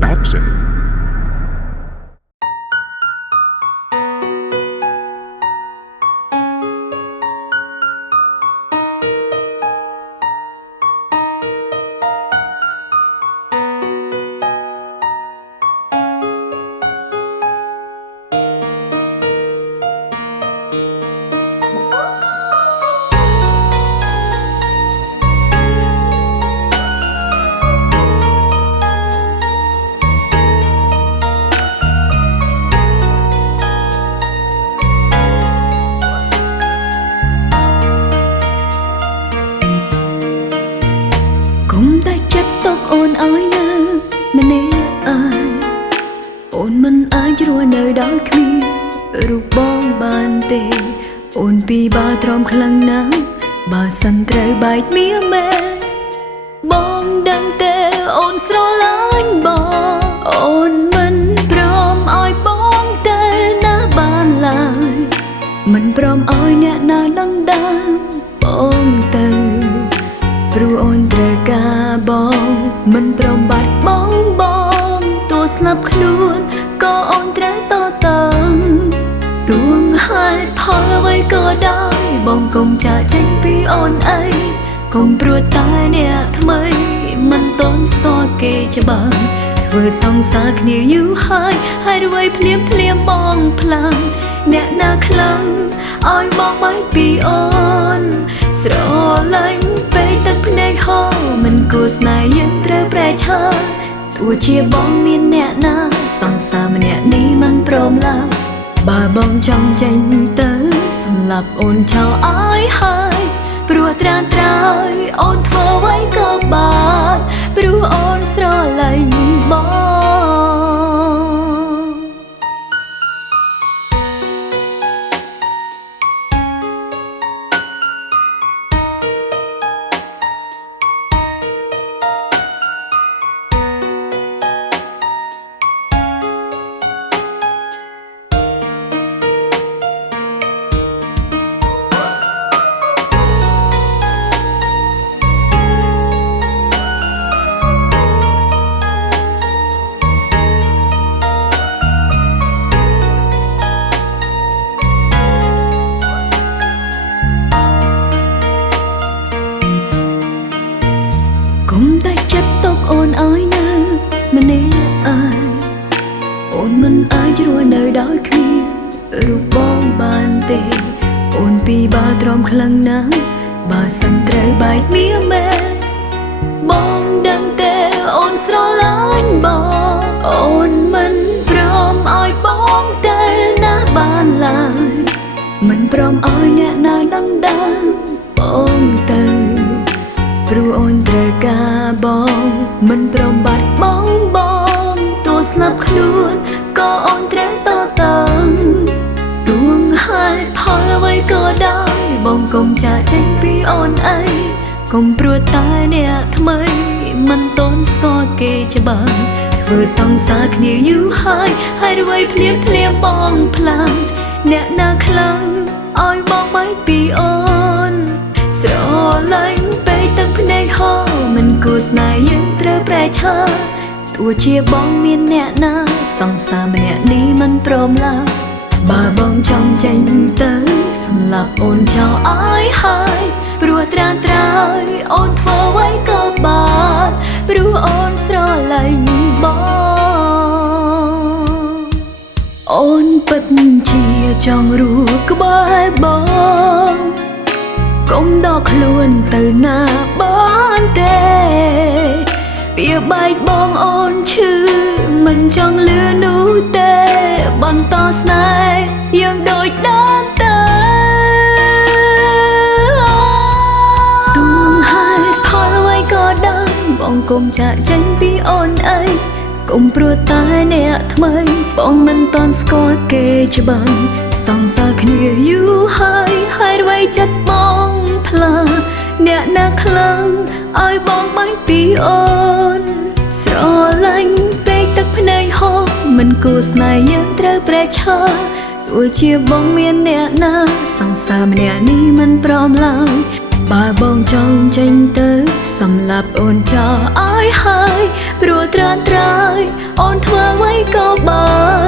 Production គុំតែចិត្តទុកអូនឲ្យនៅម្នាក់ឯងអូនមិនអាចរស់នៅដោយគ្មានរូបបងបានទេអូនពីបាទ្រាំខ្លាំងណាស់បើសិនត្រូវបែកមាមែបងដឹងទេអូនស្រឡាញ់បងអូនមិនព្រមឲ្យបងទៅណាបានឡើយមិនព្រមឲ្យអ្នកណាដឹងដើមបងទៅព្រោះអូនត្រូវការបងមិនព្រមបាត់បងទោះស្លាប់ខ្លួនក៏អូនត្រូវតតាំងទួងហេតុផលអ្វីក៏ដោយបងកុំចាកចេញពីអូនអីកុំព្រោះតែអ្នកថ្មីមិនតន់ស្គាល់គេច្បាស់ធ្វើសង្សារគ្នាយូរហើយអ្វីភ្លាមបងផ្លាំងអ្នកណាខ្លាំងឲ្យបងបែកពីអូនស្រឡាញ់ពេលទឹកភ្នែកហូរមិនគួរស្នេហ៍យើងត្រូវប្រែឈើទោះជាបងមានអ្នកណាសង្សារម្នាក់នេះមិនព្រមឡើយបើបងចង់ចេញទៅសម្លាប់អូនចោលឲ្យហើយព្រោះត្រានត្រើយអូនធ្វើអ្វីក៏បានព្រោះអូនស្រឡាញ់បងគុំតែចិត្តទុកអូនឲ្យនៅម្នាក់ឯងអូនមិនអាចរស់នៅដោយគ្មានរូបបងបានទេអូនពីបាទ្រាំខ្លាំងណាស់បើសិនត្រូវបែកមាមែបងដឹងទេអូនស្រឡាញ់បងអូនមិនព្រមឲ្យបងទៅណាបានឡើយមិនព្រមឲ្យអ្នកណាដឹងដើមបងទៅព្រោះអូនត្រូវការបងមិនព្រមបាត់បងទោះស្លាប់ខ្លួនក៏អូនត្រូវតតាំងទួងហេតុផលអ្វីក៏ដោយបងកុំចាកចេញពីអូនអីកុំព្រោះតែអ្នកថ្មីមិនតន់ស្គាល់គេច្បាស់ធ្វើសង្សារគ្នាយូរហើយអ្វីភ្លាមបងផ្លាំងអ្នកណាខ្លាំងឲ្យបងបែកពីអូនស្រឡាញ់ពេលទឹកភ្នែកហូរមិនគួរស្នេហ៍យើងត្រូវប្រែឈើទោះជាបងមានអ្នកណាសង្សារម្នាក់នេះមិនព្រមឡើយបើបងចង់ចេញទៅសម្លាប់អូនចោលឲ្យហើយព្រោះត្រានត្រើយអូនធ្វើអ្វីក៏បានព្រោះអូនស្រឡាញ់បងអូនពិតជាចង់រស់ក្បែរបងកុំដកខ្លួនទៅណាបានទេវាបែកបងអូនឈឺមិនចង់លឺនោះទេបន្តស្នេហ៍យើងដូចដើមទៅទួងហេតុផលអ្វីក៏ដោយបងកុំចាកចេញពីអូនអីកុំព្រោះតែអ្នកថ្មីបងមិនតន់ស្គាល់គេច្បាស់សង្សារគ្នាយូរហើយអ្វីចិត្តបងផ្លាអ្នកណាខ្លាំងឲ្យបងបែកពីអូនស្រឡាញ់ពេកទឹកភ្នែកហូរមិនគួរស្នេហ៍យើងត្រូវប្រែឈើទោះជាបងមានអ្នកណាសង្សារម្នាក់នេះមិនព្រមឡើយ បើបងចង់ចេញទៅសម្លាប់អូនចោលឲ្យហើយព្រោះត្រានត្រើយអូនធ្វើអ្វីក៏បាន